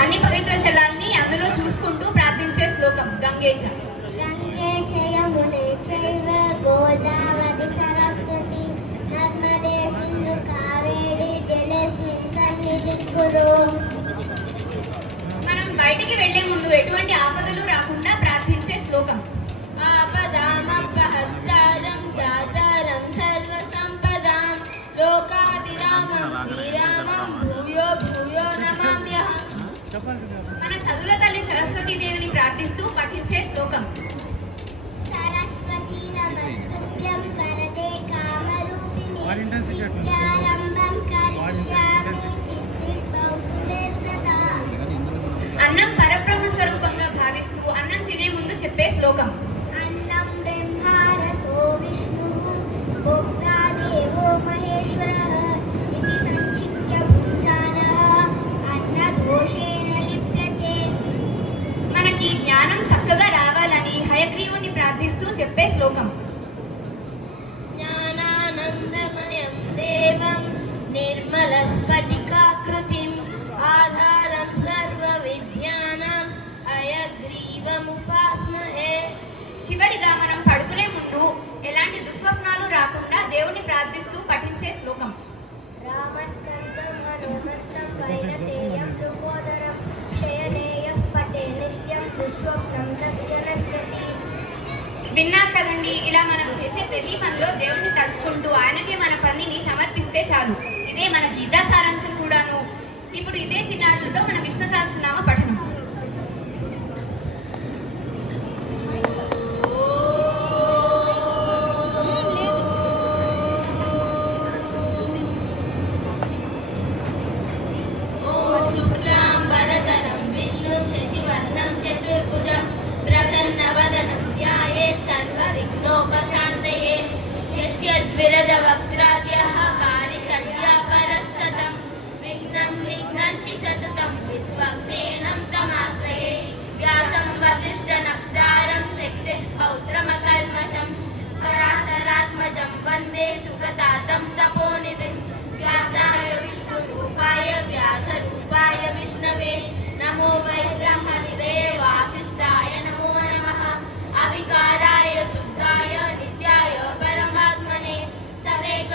అన్ని పవిత్ర జలాన్ని అందులో చూసుకుంటూ ప్రార్థించే శ్లోకం గంగేచ. గంగే యమునే చైవ గోదావరి సరస్వతి నర్మదే సింధు కావేరి జలేస్మిన్ సన్నిధిం కురు. మనం బయటికి వెళ్లే ముందు ఎటువంటి ఆపదలు రాకుండా ప్రార్థించే శ్లోకం ఆపదామపహస్తారం దాతారం సర్వ సంపదాం లోకాభిరామం శ్రీరామం భూయో భూయో నమామ్యహం. మన చదువుల తల్లి సరస్వతీ దేవిని ప్రార్థిస్తూ పఠించే శ్లోకం సరస్వతి నమస్తుభ్యం వరదే కామరూపిణి విద్యారంభం కరిష్యామి సిద్ధిర్భవతు మే సదా. అన్నం పరబ్రహ్మ స్వరూపంగా భావిస్తూ అన్నం తినే ముందు చెప్పే శ్లోకం అన్నం బ్రహ్మారసో విష్ణు భోక్తా దేవో మహేశ్వరః ఇది సంచిత్య భుంజానః అన్నదోషేణ లిప్యతే. మనకి జ్ఞానం చక్కగా రావాలని హయగ్రీవుని ప్రార్థిస్తూ చెప్పే శ్లోకం జ్ఞానానందమయం దేవం నిర్మల స్ఫటికాకృతిం ఆధారం సర్వ విద్యానాం హయగ్రీవముపాస్మహే. చివరిగా మనం పడుకునే ముందు ఎలాంటి దుస్వప్నాలు రాకుండా దేవుని ప్రార్థిస్తూ పఠించే శ్లోకం రామస్కందం హనుమంతం వైనతేయం మృగోదరం శయనేయః పటే నిత్యం దుస్వప్నం తస్య నశ్యతి. విన్నారు కదండి, ఇలా మనం చేసే ప్రతి పనిలో దేవుణ్ణి తలుచుకుంటూ ఆయనకే మన పనిని సమర్పిస్తే చాలు. ఇదే మన గీతా సారాంశం కూడాను. ఇప్పుడు ఇదే చిన్నారులతో మన విష్ణు సహస్రనామ పఠనం. శుక్లాంబరధరం విష్ణుం శశివర్ణం చతుర్భుజం ప్రసన్నవదనం ధ్యాయేత్ సర్వవిఘ్నోపశాంతయే. యస్య ద్విరదవక్త్రాద్యః పారిషడ్యాపరస్సతం విఘ్నం నిఘ్నంతి సతతం విశ్వక్సేనం తమాశ్రయే. వ్యాసం వసిష్ఠనప్తారం శక్తిః పౌత్రమకల్మషం పరాశరాత్మజం వందే సుగతాతం తపోనిధిం. వ్యాసాయ విష్ణురూపాయ వ్యాసరూపాయ విష్ణవే నమో వై బ్రహ్మనిధే వాసిష్ఠాయ నమో నమః. అవికారాయ శుద్ధాయ నిత్యాయ పరమాత్మనే సదేక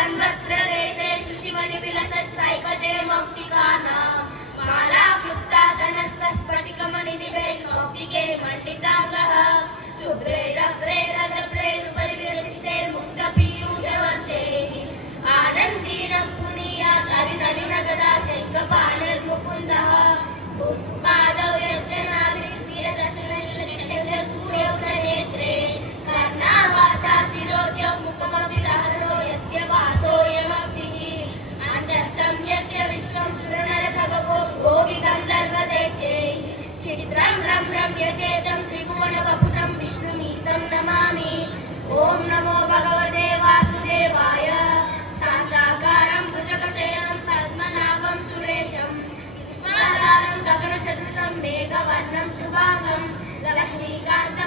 तन्वत्प्रदेशे शुचिमणि विलसत् सैकते मौक्तिकानां मालाक्लुप्तासनस्तस्फटिकमणिनिभे मौक्तिके मण्डिताङ्गः शुभ्रैरभ्रैरधभ्रैरुपरि विरचितैर्मुक्तपीयूषवर्षैः आनन्दीनः पुनीयात् हरिनलिनगदा शङ्खपाणिर्मुकुन्दः पादौ यस्य नाभिस्मिरदशनलिलचन्द्रसूर्यौ च नेत्रे कर्णावासा शिरोद्यौ मुखमपि दारुणो यस्य वासोऽयमब्धिः अन्तस्थं यस्य विश्वं सुरनरखगो भोगिगन्धर्वदैत्यैः चित्रं रं रम्यचेतं त्रिभुवनवपुषं विष्णुमीशं नमामि ॐ नमो भगवते वासुदेवाय शान्ताकारं भुजगशयनं पद्मनाभं सुरेशं विश्वाधारं गगनसदृशं मेघवर्णं शुभाङ्गं लक्ष्मीकान्तं